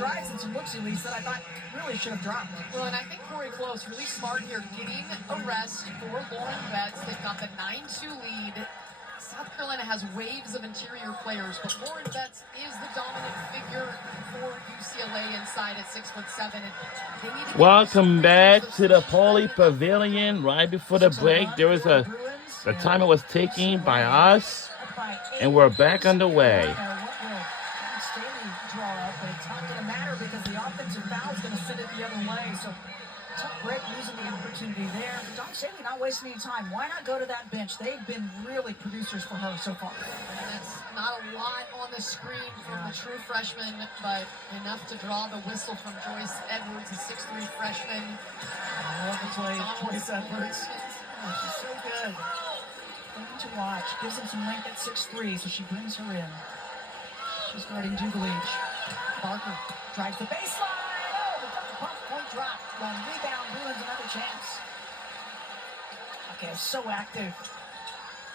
drives and some looks, at least, that I thought really should have dropped. Well, and I think Corey Close really smart here, getting a rest for Lauren Betts. They've got the 9-2 lead. South Carolina has waves of interior players, but Lauren Betts is the dominant figure for UCLA inside at 6'7". And they need to Welcome back to the Pauley Pavilion. Right before the break, there was the time it was taken by us, and we're back underway. What will Staley draw up? But it's not going to matter because the offensive foul is going to send it the other way. So tough break, losing the opportunity there. Dawn Staley not wasting any time. Why not go to that bench? They've been really producers for her so far. And that's not a lot on the screen from the true freshman, but enough to draw the whistle from Joyce Edwards, a 6'3" freshman. I love the play, Joyce Edwards. Oh, she's so good. Fun to watch. Gives him some length at 6'3", so she brings her in. She's guarding Dugalich. Barker drives the baseline. Oh, the double pump, point drop. One rebound, Bruins another chance. Okay, so active.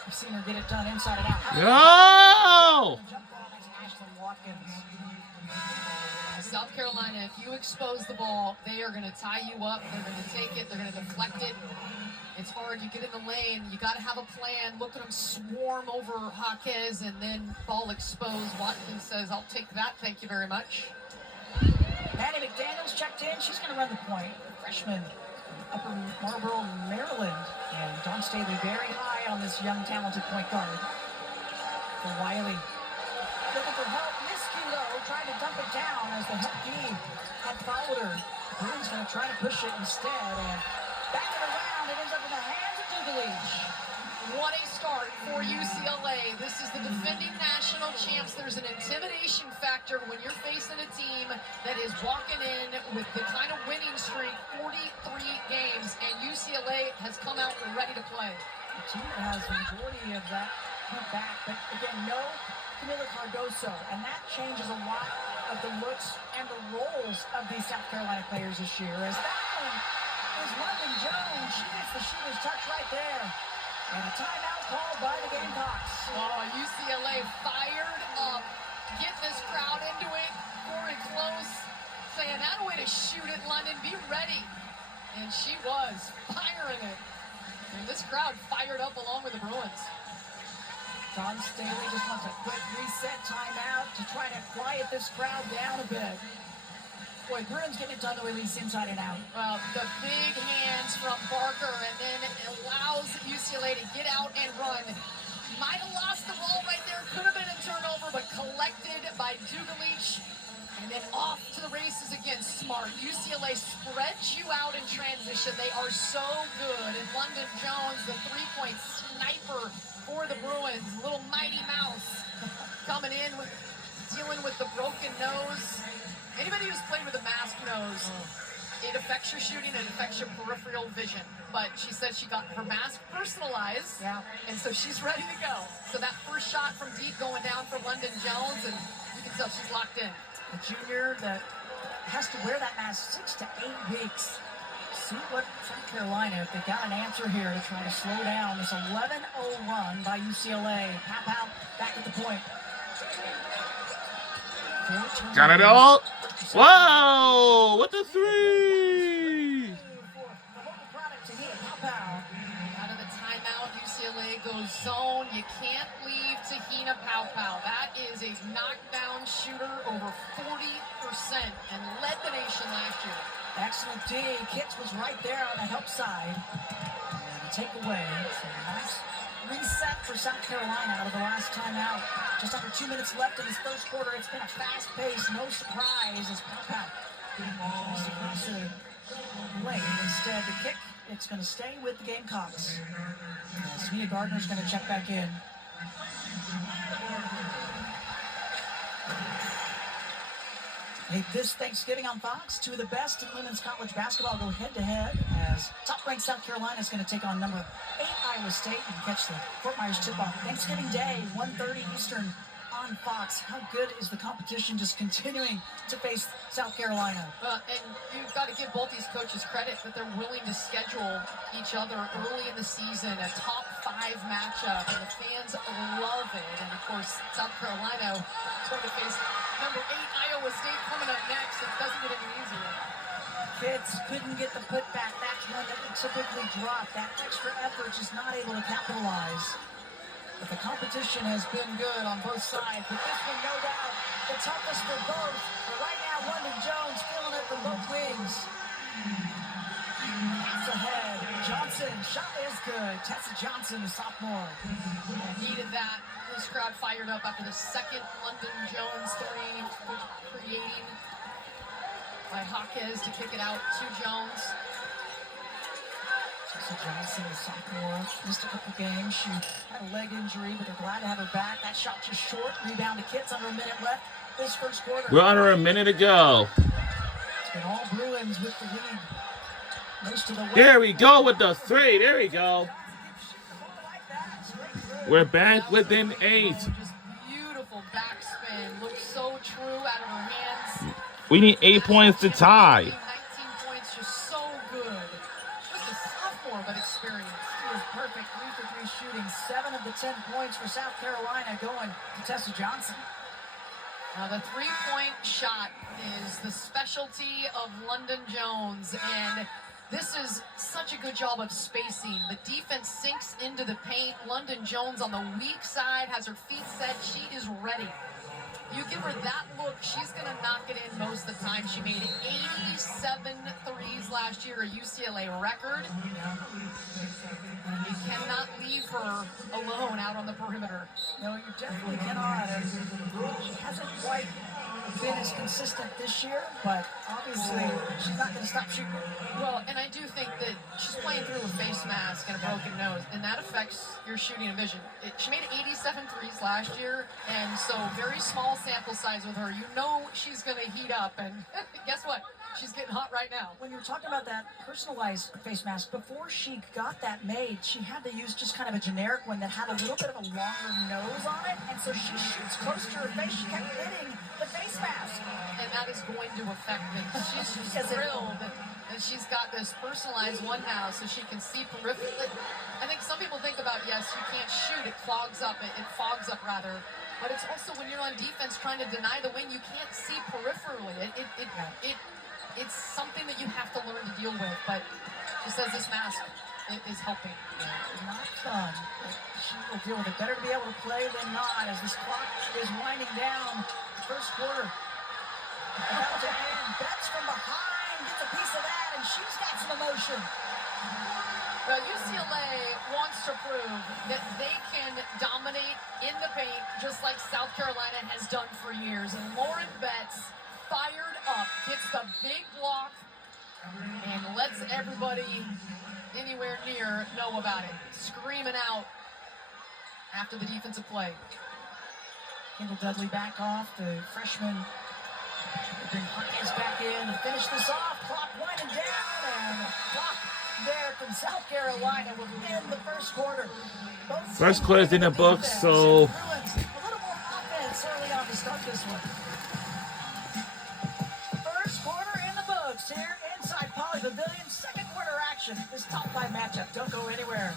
I've seen her get it done inside and out. No! Jump ball is Ashlyn Watkins. South Carolina, if you expose the ball, they are going to tie you up. They're going to take it. They're going to deflect it. It's hard. You get in the lane. You got to have a plan. Look at them swarm over Jaquez and then ball exposed. Watkins says, "I'll take that. Thank you very much." Maddie McDaniels checked in. She's going to run the point. Freshman, Upper Marlboro, Maryland. And Dawn Staley very high on this young, talented point guard. For Wiley. Looking for help. Miscue, though, trying to dump it down as the help D had followed her. Bruins going to try to push it instead. And back it around. It ends up in the hands of Dugalich. What a start for UCLA. This is the defending national champs. There's an intimidation factor when you're facing a team that is walking in with the kind of winning streak, 43 games, and UCLA has come out ready to play. The team has the majority of that put back, but again, no Camila Cardoso, and that changes a lot of the looks and the roles of these South Carolina players this year. As that one is London Jones. She gets the shooter's touch right there. And a timeout called by the Gamecocks. Oh, UCLA fired up. Get this crowd into it. Corey Close saying, "That a way to shoot it, London. Be ready." And she was firing it. And this crowd fired up along with the Bruins. Dawn Staley just wants a quick reset timeout to try to quiet this crowd down a bit. Boy, Bruins getting it done to release inside and out. Well, the big hands from Barker, and then it allows UCLA to get out and run. Might have lost the ball right there. Could have been a turnover, but collected by Dugalich. And then off to the races again. Smart. UCLA spreads you out in transition. They are so good. And London Jones, the three-point sniper for the Bruins. Little Mighty Mouse coming in, dealing with the broken nose. Anybody who's played with a mask knows it affects your shooting, it affects your peripheral vision. But she said she got her mask personalized, and so she's ready to go. So that first shot from deep going down for London Jones, and you can tell she's locked in. The junior that has to wear that mask 6 to 8 weeks. See what South Carolina, if they got an answer here to try to slow down this 11-0 run by UCLA. Pow, back at the point. Got it all. Wow! What the three? Out of the timeout, UCLA goes zone. You can't leave Tahina Paopao. That is a knockdown shooter, over 40%, and led the nation last year. Excellent D. Kitts was right there on the help side. And a takeaway. So nice reset for South Carolina out of the last timeout. Just under 2 minutes left in this first quarter. It's been a fast pace. No surprise as Paopao goes across the lane. Instead, the kick, it's going to stay with the Gamecocks. Svea Gardner's going to check back in. Hey, this Thanksgiving on Fox, two of the best in women's college basketball go head-to-head as top-ranked South Carolina is going to take on number 8 Iowa State and catch the Fort Myers tip-off. Thanksgiving Day, 1:30 Eastern on Fox. How good is the competition just continuing to face South Carolina? And you've got to give both these coaches credit that they're willing to schedule each other early in the season, a top 5 matchup, and the fans love it. And, of course, South Carolina going to face Number 8, Iowa State coming up next. It doesn't get any easier. Fitz couldn't get the putback. That's one that would typically drop. That extra effort just not able to capitalize. But the competition has been good on both sides. But this one, no doubt, the toughest for both. But right now, London Jones feeling it from both wings. Pass ahead. Johnson, shot is good. Tessa Johnson, the sophomore. Needed that. This crowd fired up after the second London Jones three, creating by Jaquez to kick it out to Jones. Tessa Johnson, the sophomore, missed a couple games. She had a leg injury, but they're glad to have her back. That shot just short. Rebound to Kitts, under a minute left this first quarter. We're under a minute to go. It's been all Bruins with the lead. Most of the way. There we go with the three. There we go. We're back within 8. Just beautiful backspin. Looks so true out of her hands. We need 8 points to tie. 19 points, just so good. Just a sophomore, but experienced. She was perfect. 3 for 3 shooting. 7 of the 10 points for South Carolina going to Tessa Johnson. Now the three-point shot is the specialty of London Jones, and this is such a good job of spacing. The defense sinks into the paint. London Jones on the weak side has her feet set. She is ready. You give her that look, she's going to knock it in most of the time. She made 87 threes last year, a UCLA record. You cannot leave her alone out on the perimeter. No, you definitely cannot. And she hasn't quite been as consistent this year, but obviously she's not going to stop shooting. Well, and I do think that she's playing through a face mask and a broken nose, and that affects your shooting and vision. She made 87 threes last year, and so very small sample size with her. You know she's going to heat up, and guess what? She's getting hot right now. When you were talking about that personalized face mask, before she got that made, she had to use just kind of a generic one that had a little bit of a longer nose on it, and so she shoots close to her face. She kept hitting the face mask. And that is going to affect things. She's just thrilled that she's got this personalized one now so she can see peripherally. I think some people think about, yes, you can't shoot, it clogs up, it fogs up rather. But it's also when you're on defense trying to deny the wing, you can't see peripherally. It's something that you have to learn to deal with, but she says this mask is helping. Not fun, but she will deal with it. Better to be able to play than not as this clock is winding down. First quarter. About to end. Betts from behind gets a piece of that, and she's got some emotion. Well, UCLA wants to prove that they can dominate in the paint just like South Carolina has done for years. And Lauren Betts, fired up, gets the big block and lets everybody anywhere near know about it. Screaming out after the defensive play. Kendall Dudley back off. The freshman bring Hawkins back in to finish this off. Clock winding down, and clock there from South Carolina will end the first quarter. First quarter's in the books, so Bruins, a little more offense early on to start this one. First quarter in the books here inside Poly Pavilion. Second quarter action. This top 5 matchup. Don't go anywhere.